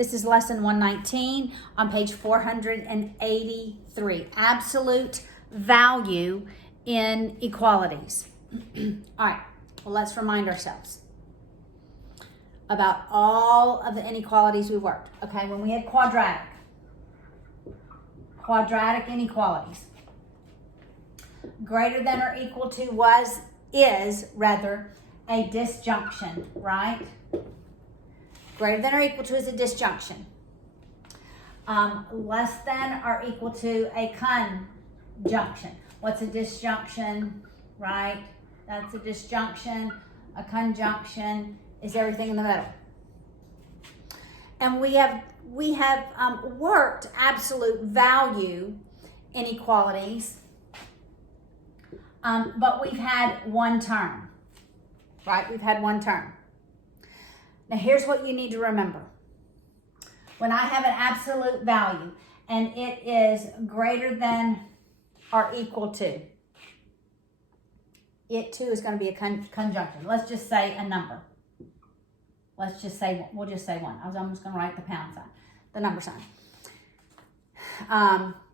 This is lesson 119 on page 483. Absolute value inequalities. All right, well, let's remind ourselves about all of the inequalities we worked. Okay, when we had quadratic inequalities, greater than or equal to is a disjunction, right? Greater than or equal to is a disjunction. Less than or equal to a conjunction. What's a disjunction, right? That's a disjunction. A conjunction is everything in the middle. And we have worked absolute value inequalities, but we've had one term, right? We've had one term. Now here's what you need to remember. When I have an absolute value and it is greater than or equal to, it too is going to be a conjunction. Let's just say a number. We'll just say one. I was almost going to write the pound sign, the number sign,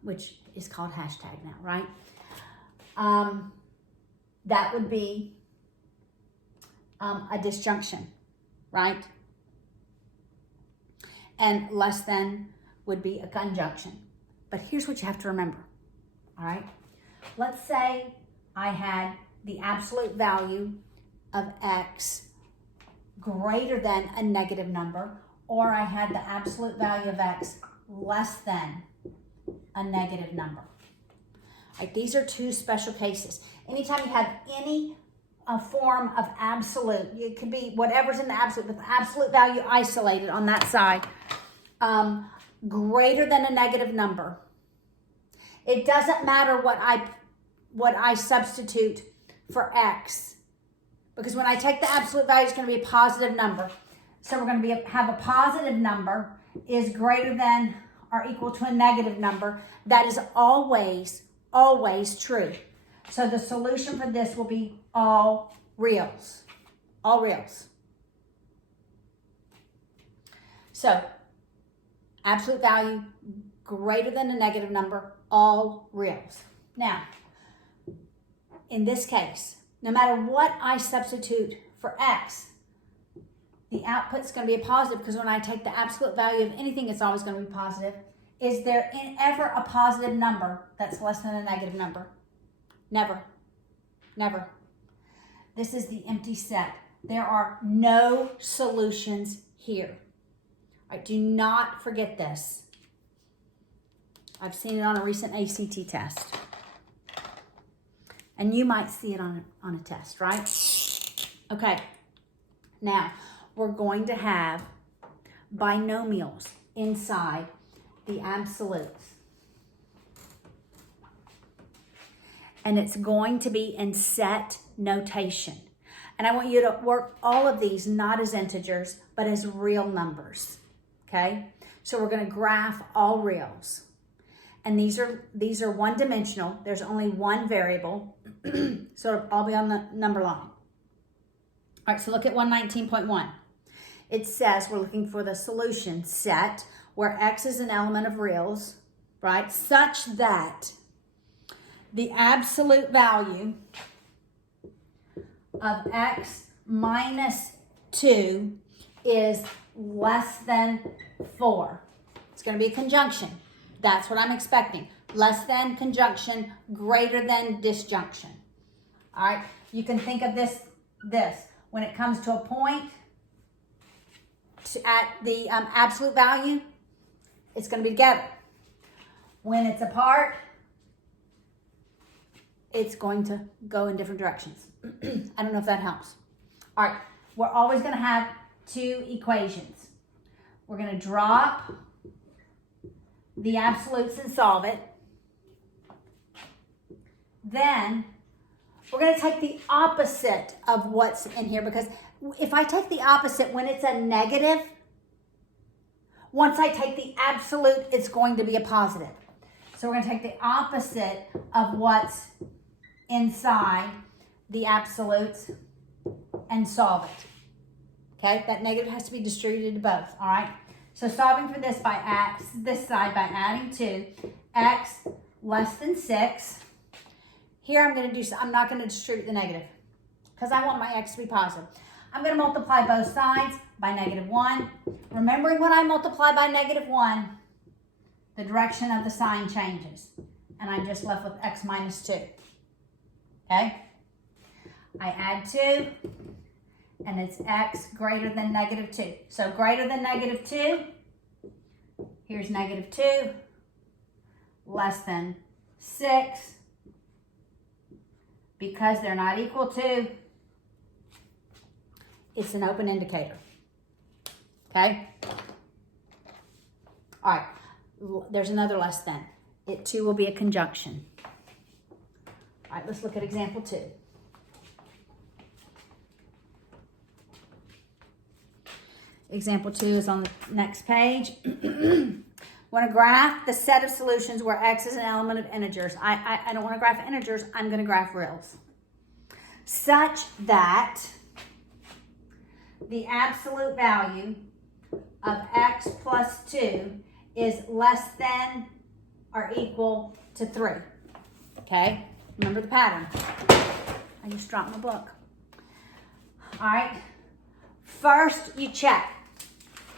which is called hashtag now, right? That would be a disjunction, right? And less than would be a conjunction. But here's what you have to remember, all right? Let's say I had the absolute value of x greater than a negative number, or I had the absolute value of x less than a negative number. Like, these are two special cases. Anytime you have any form of absolute, it could be whatever's in the absolute, but the absolute value isolated on that side, greater than a negative number. It doesn't matter what I substitute for x, because when I take the absolute value, it's going to be a positive number. So we're going to have a positive number is greater than or equal to a negative number. That is always true. So the solution for this will be all reals. All reals. So absolute value greater than a negative number, all reals. Now, in this case, no matter what I substitute for x, the output's going to be a positive, because when I take the absolute value of anything, it's always going to be positive. Is there ever a positive number that's less than a negative number? Never. Never. This is the empty set. There are no solutions here. All right, do not forget this. I've seen it on a recent ACT test. And you might see it on a test, right? Okay. Now, we're going to have binomials inside the absolutes. And it's going to be in set notation. And I want you to work all of these not as integers, but as real numbers. Okay? So we're going to graph all reals. And these are one-dimensional. There's only one variable. So it'll all be on the number line. All right, so look at 119.1. It says we're looking for the solution set where x is an element of reals, right? Such that the absolute value of x minus 2 is less than 4. It's going to be a conjunction. That's what I'm expecting. Less than conjunction, greater than disjunction. All right, you can think of this. When it comes to a point at the absolute value, it's going to be together. When it's apart, it's going to go in different directions. I don't know if that helps. All right, we're always going to have two equations. We're going to drop the absolutes and solve it. Then we're going to take the opposite of what's in here, because if I take the opposite when it's a negative, once I take the absolute, it's going to be a positive. So we're going to take the opposite of what's inside the absolutes and solve it. Okay, that negative has to be distributed to both, all right? So solving for this side by adding 2, x less than 6. Here I'm not going to distribute the negative because I want my x to be positive. I'm going to multiply both sides by -1. Remembering when I multiply by -1, the direction of the sign changes. And I'm just left with x minus 2. Okay? I add 2, and it's x greater than -2. So greater than -2, here's -2, less than 6, because they're not equal to, it's an open indicator. Okay? All right, there's another less than. It too will be a conjunction. All right, let's look at example 2. Example 2 is on the next page. Want to graph the set of solutions where x is an element of integers. I don't want to graph integers. I'm going to graph reals. Such that the absolute value of x plus 2 is less than or equal to 3. Okay? Remember the pattern. I just dropped my book. All right. First, you check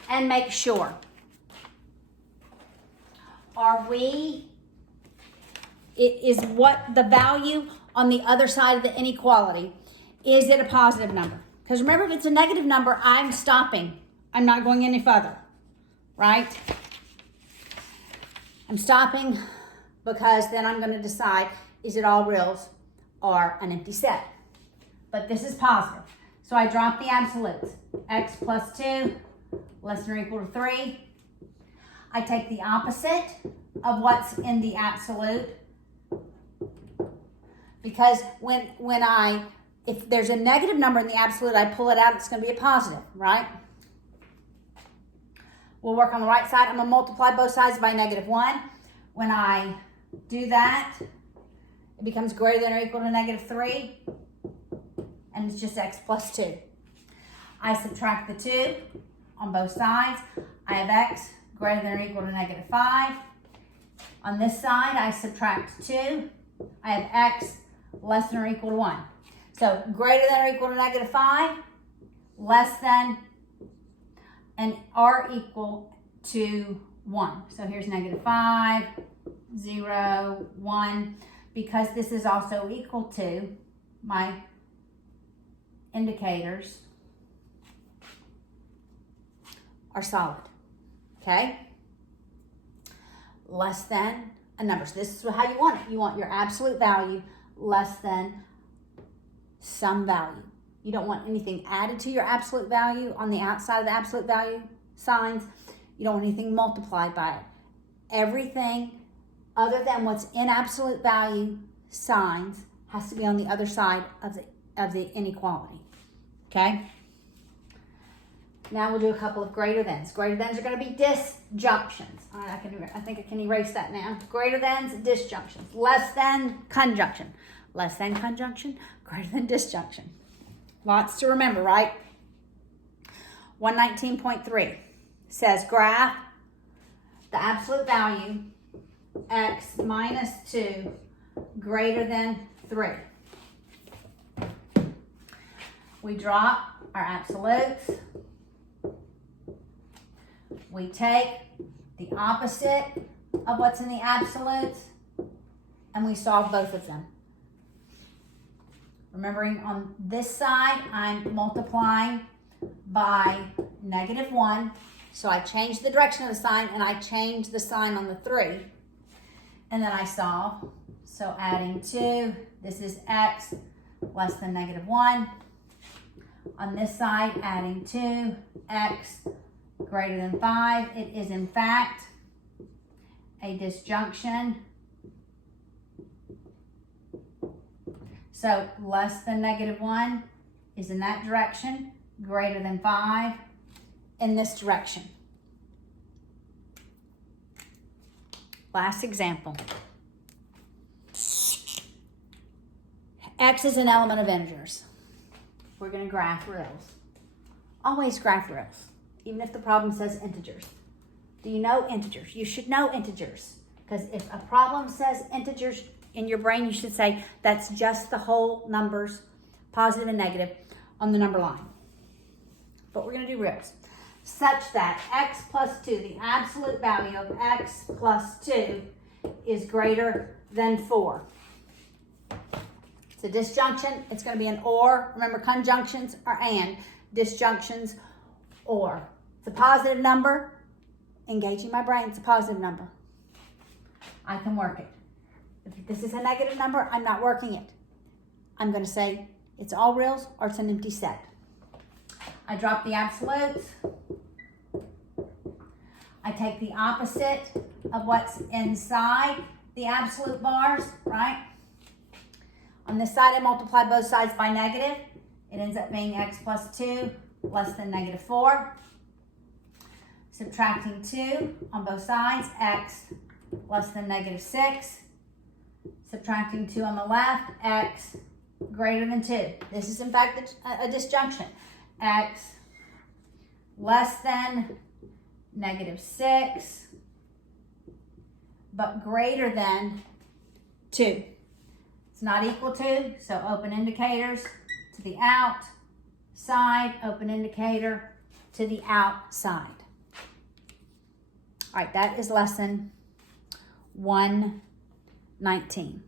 and make sure. Is what the value on the other side of the inequality, is it a positive number? Because remember, if it's a negative number, I'm stopping. I'm not going any further, right? I'm stopping because then I'm going to decide, is it all reals or an empty set? But this is positive. So I drop the absolutes. X plus 2 less than or equal to 3. I take the opposite of what's in the absolute. Because if there's a negative number in the absolute, I pull it out, it's going to be a positive, right? We'll work on the right side. I'm going to multiply both sides by -1. When I do that, it becomes greater than or equal to -3. And it's just x plus 2. I subtract the 2 on both sides. I have x greater than or equal to -5. On this side, I subtract 2. I have x less than or equal to 1. So greater than or equal to -5, less than and are equal to 1. So here's -5, 0, 1. Because this is also equal to my indicators are solid. Okay? Less than a number. So this is how you want it. You want your absolute value less than some value. You don't want anything added to your absolute value on the outside of the absolute value signs. You don't want anything multiplied by it. Everything other than what's in absolute value signs has to be on the other side of the inequality. Okay? Now we'll do a couple of greater thans. Greater thans are going to be disjunctions. All right, I think I can erase that now. Greater thans, disjunctions. Less than, conjunction. Less than conjunction, greater than disjunction. Lots to remember, right? 119.3 says graph the absolute value x minus 2 greater than 3. We drop our absolutes. We take the opposite of what's in the absolutes and we solve both of them. Remembering on this side, I'm multiplying by -1. So I change the direction of the sign and I change the sign on the 3. And then I solve. So adding 2, this is x less than -1. On this side, adding 2, x greater than 5. It is in fact a disjunction. So less than -1 is in that direction, greater than 5 in this direction. Last example. X is an element of integers. We're going to graph reals. Always graph reals, even if the problem says integers. Do you know integers? You should know integers, because if a problem says integers in your brain, you should say that's just the whole numbers, positive and negative, on the number line. But we're going to do reals. Such that x plus 2, the absolute value of x plus 2 is greater than 4. It's a disjunction. It's going to be an or. Remember, conjunctions are and. Disjunctions, or. It's a positive number. Engaging my brain, it's a positive number. I can work it. If this is a negative number, I'm not working it. I'm going to say it's all reals or it's an empty set. I drop the absolutes. I take the opposite of what's inside the absolute bars, right? On this side, I multiply both sides by negative. It ends up being x plus 2 less than negative 4. Subtracting 2 on both sides, x less than negative 6. Subtracting 2 on the left, x greater than 2. This is in fact a disjunction. X less than negative 6, but greater than 2. It's not equal to, so open indicators to the outside, open indicator to the outside. All right, that is lesson 119.